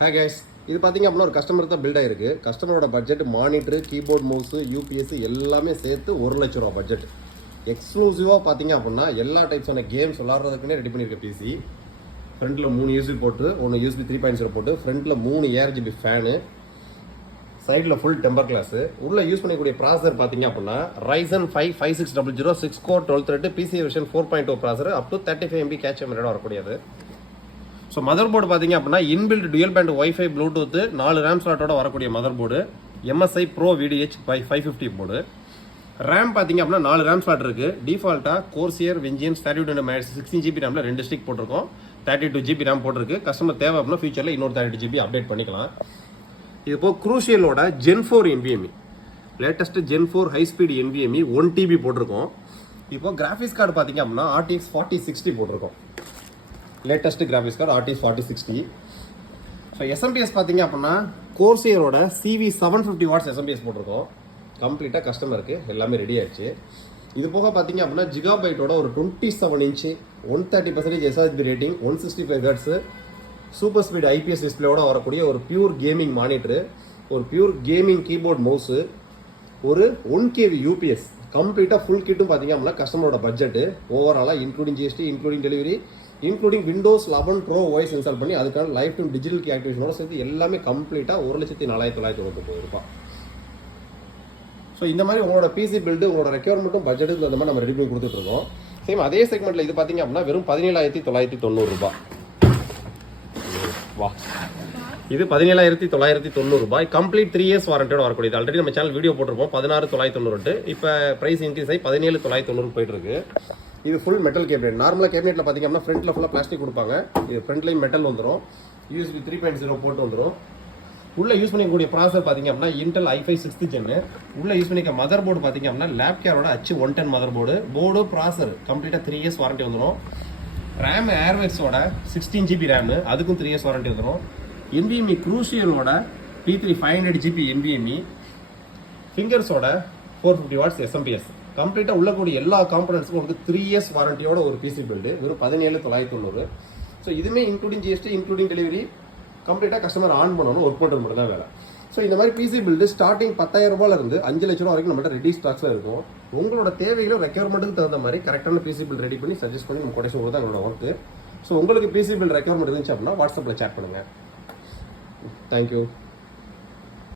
Hi guys, இது பாத்தீங்க அப்படின்னா ஒரு கஸ்டமர் தான் பில்ட் ஆயிருக்கு. கஸ்டமரோட budget monitor, keyboard, mouse, UPS எல்லாமே சேர்த்து 1 லட்சம் ரூபாய் பட்ஜெட். எக்ஸ்க்ளூசிவா பாத்தீங்க அப்படின்னா எல்லா டைப்ஸான கேம்ஸ் விளையாடுறதுக்குனே ரெடி பண்ணிருக்க பிசி. ஃப்ரண்ட்ல 3 யூஎஸ்பி போட்டு, ஒன்னு யூஎஸ்பி 3.0 போட்டு, ஃப்ரண்ட்ல 3 ARGB ஃபேன், சைடுல ஃபுல் டெம்பர் கிளாஸ். உள்ள யூஸ் பண்ணக்கூடிய ப்ராசஸர் பாத்தீங்க அப்படின்னா Ryzen 5 5600 6 core 12 thread PCI version 4.0 processor up to 35 MB cache மெமரியோட வரக்கூடியது. ஸோ மதர் போர்டு பார்த்தீங்க அப்படின்னா inbuilt dual band WiFi Bluetooth 4 RAM ஸ்லாட்டோட வரக்கூடிய mother board, MSI Pro VDH 550 board. RAM பார்த்தீங்க அப்படின்னா 4 ரேம் ஸ்லாட் இருக்கு. டிஃபால்ட்டாக கோர்சியர் வெஞ்சியன்ஸ் 16 GB ரேமில் 2 ஸ்டிக் போட்டிருக்கோம். 32 GB ரேம் போட்டிருக்கு. கஸ்டமர் தேவை அப்படின்னா ஃபியூச்சரில் இன்னொரு 32 GB அப்டேட் பண்ணிக்கலாம். இது போக குரூஷியலோட Gen 4 NVMe, latest Gen 4 high speed NVMe 1 TB போட்டிருக்கோம். இப்போ கிராஃபிக்ஸ் கார்டு பார்த்தீங்க அப்படின்னா RTX4060 போட்டிருக்கோம். Latest graphics card RTX4060. So SMPS பார்த்தீங்க அப்படின்னா கோர்சியரோட CV 750 வாட்ஸ் SMPS போட்டிருக்கோம். கம்ப்ளீட்டாக கஸ்டமருக்கு எல்லாமே ரெடி ஆயிடுச்சு. இது போக பார்த்தீங்க அப்படின்னா ஜிகாபைட்டோட ஒரு 27 inch 130% SRGB rating, 165 Hz super speed IPS டிஸ்பிளேயோட வரக்கூடிய ஒரு பியூர் கேமிங் மானிட்டரு, ஒரு பியூர் கேமிங் கீபோர்ட் மவுஸு, ஒரு 1kV UPS கம்ப்ளீட்டாக ஃபுல் கிட்டும் பார்த்தீங்க அப்படின்னா கஸ்டமரோட பட்ஜெட்டு ஓவராலாக including GST, including delivery, including Windows 11 Pro OS install பண்ணி அதுக்கான லைஃப் டைம் டிஜிட்டல் கீ ஆக்டிவேஷனோட சேர்த்து எல்லாமே கம்ப்ளீட்டாக 1,49,999 ரூபாய். ஸோ இந்த மாதிரி உங்களோட பிசி பில்டு உங்களோட ரெக்யர்மெண்ட்டும் பட்ஜெட்டுக்கு அந்த மாதிரி நம்ம ரெடி பண்ணி கொடுத்துட்டு இருக்கோம். சேம் அதே செக்மெண்ட்ல இது பார்த்தீங்க அப்படின்னா வெறும் 17,990 ரூபாய். வா, இது 17,990 ரூபாய். கம்ப்ளீட் 3 இயர்ஸ் வாரண்டியோட வரக்கூடியது. ஆல்ரெடி நம்ம சேனல் வீடியோ போட்டிருப்போம் 16,990. இப்போ பிரைஸ் இன்க்ரீஸ் ஆகி 17,990 போயிட்டு இருக்கு. இது ஃபுல் மெட்டல் கேபினெட். நார்மலாக கேபினெட்டில் பார்த்தீங்க அப்படின்னா ஃப்ரண்ட்ல ஃபுல்லாக பிளாஸ்டிக் கொடுப்பாங்க. இது ஃப்ரண்ட்லையும் மெட்டல் வந்துடும். USB 3.0 போட்டு வந்துடும். உள்ள யூஸ் பண்ணிக்கக்கூடிய ப்ராசஸர் பார்த்தீங்க அப்படின்னா Intel i5 6th gen. உள்ள யூஸ் பண்ணிக்க மதர் போர்டு பார்த்தீங்க அப்படின்னா லேப்கேரோட H110 மதர் போர்டு ப்ராசஸர் கம்ப்ளீட்டாக 3 இயர்ஸ் வாரண்டி வந்துடும். ரேம் ஏர்வேக்ஸோட 16 GB ரேம், அதுக்கும் 3 இயர்ஸ் வாரண்டி வந்துடும். NVMe குரூஷியலோட P3 500 GB NVMe, ஃபிங்கர்ஸோட 450 வாட்ஸ் SMPS கம்ப்ளீட்டாக உள்ளக்கூடிய எல்லா காம்பனன்ட்ஸுக்கும் உங்களுக்கு 3 இயர்ஸ் வாரண்டியோட ஒரு பிசி பில்டு வெறும் 17,990. ஸோ இதுவுமே இன்க்ளூடிங் GST, இன்க்ளூடிங் டெலிவரி, கம்ப்ளீட்டாக கஸ்டமர் ஆன் பண்ணணும், ஒர்க் பண்ணுறது மட்டும் தான் வேலை. ஸோ இந்த மாதிரி பிசி பில்டு ஸ்டார்டிங் 10,000 ரூபாயிலிருந்து 5 லட்ச ரூபா வரைக்கும் நம்மள்ட்ட ரெடி ஸ்டாக்ஸில் இருக்கும். உங்களோட தேவைகளும் ரெக்யர்மெண்ட்டுக்கு தகுந்த மாதிரி கரெக்டான பிசி பில் ரெடி பண்ணி சஜஸ்ட் பண்ணி நம்ம கொட்டேஷன் கொடுத்தா எங்களோட ஒர்க்கு. ஸோ உங்களுக்கு பிசி பில் ரெக்யர்மெண்ட் இருந்துச்சு அப்படின்னா வாட்ஸ்அப்பில் சேட் பண்ணுங்கள். தேங்க்யூ.